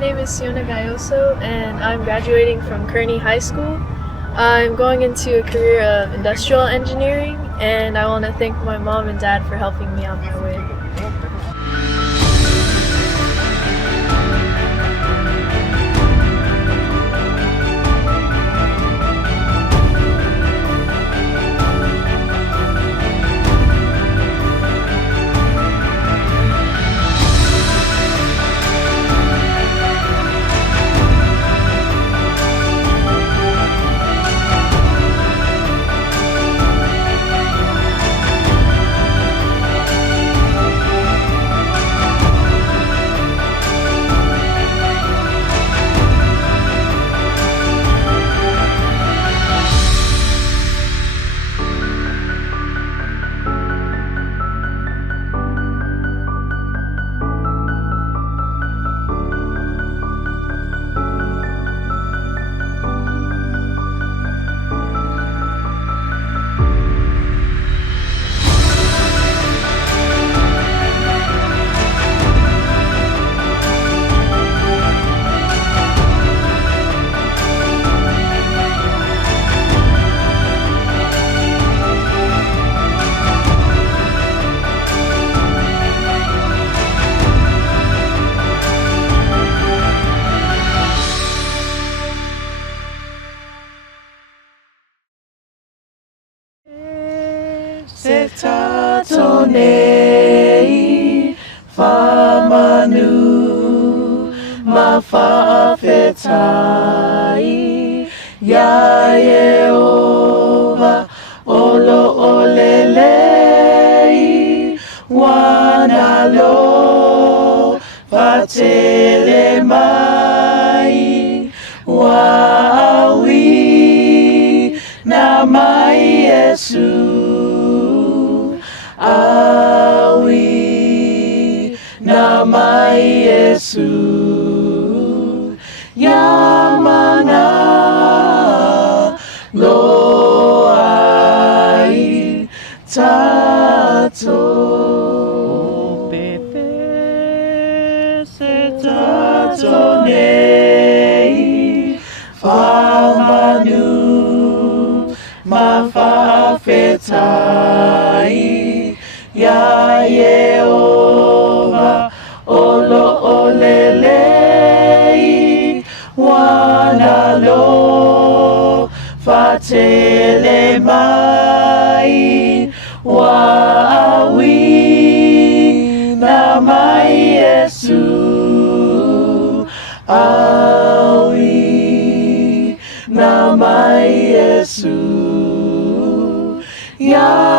name is Siona Gayoso, and I'm graduating from Kearney High School. I'm going into a career of industrial engineering, and I want to thank my mom and dad for helping me on my way. Setatonei famanu mafafetai ya Yehova olo olelei wanalo fatele mai wawi na mai Yesu awi nama Yesu yamana loai tato pepe setato nei famanu mafafetai ya Yehova olo olelei wanalo fatele mai wawi na mai Yesu awi na mai Yesu ya